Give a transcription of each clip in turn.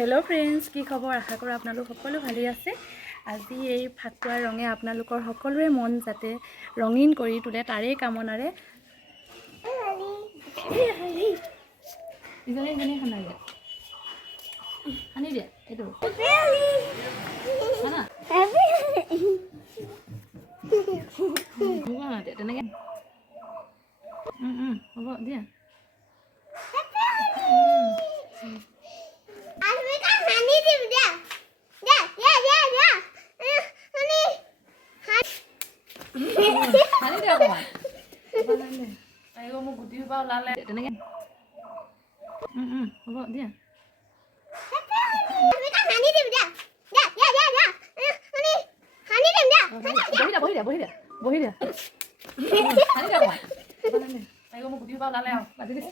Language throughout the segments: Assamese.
हेलो फ्रेंड्स की खबर आशा करो आपनालोक सकलो भाले आछे। আজি এই ফাকুৱাৰ ৰঙে আপোনালোকৰ সকলোৰে মন যাতে ৰঙীন কৰি তোলে তাৰে কামনাৰে ইজনে ইজনে হানি দিয়া এইটো হানা তেনেকে হ'ব দিয়া Hari dia apa? Ayo mau gudi apa lale? Tenangnya. Apa dia? Hani dia. Bohi dia. Hani dia apa? Ayo mau gudi apa lale? Lagi di.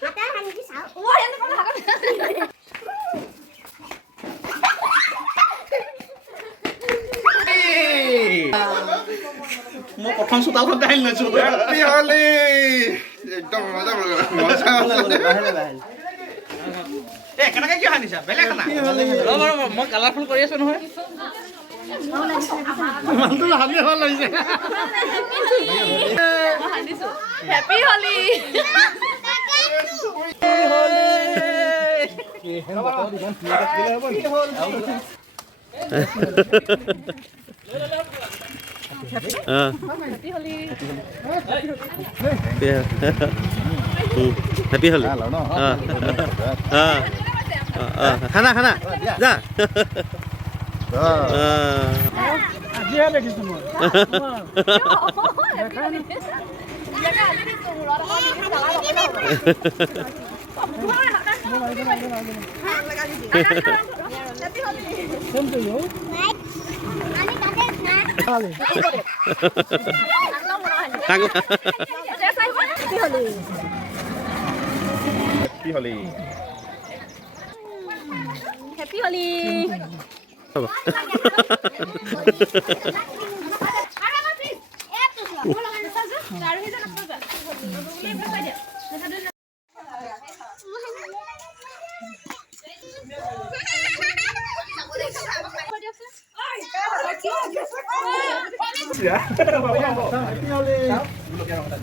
Ada hani di sao. Wah, yang mana hakam? মই প্ৰথম চোতালত আহিল নাছো হেপী হলি একদম মজা মজা এ কেনেকৈ কি হানিছা বেলেগ খানা ৰব মই কালাৰফুল কৰি আছো নহয় মালটো হানি ভাল লাগিছে মই হানিছো হেপী হলি Happy Holi. Happy Holi. Khana. Ja. আজি হে দেখিছো মই Happy Holi.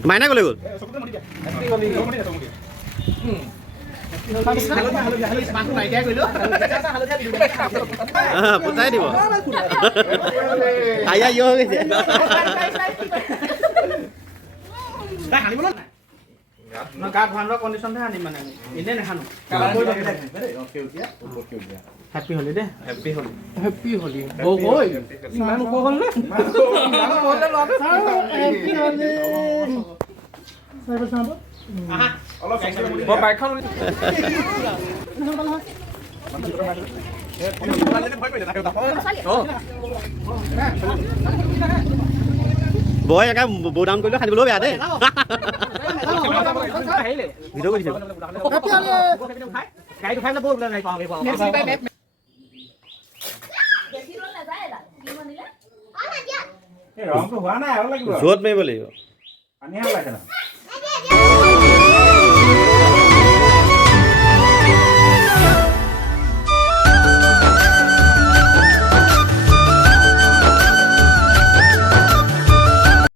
Mainnya gol gol. Putai di bawah. Ayah yo gitu. না গাত ভান্ডৰ কণ্ডিশ্যনতে আনিম মানে এনে নেখানো হেপী হলি দে হেপী হলি ঐ ইমান ওখ হ'ল নে হেপী হলি মই বাইকখন Boy kan bow down কৰিলে খানিবলৈও বেয়া দেই ভিডিঅ' কৰিছে গাড়ীটো খাই যাব ওলাই নাই পাওঁ জোৰত মাৰিব লাগিব পানী লাগে না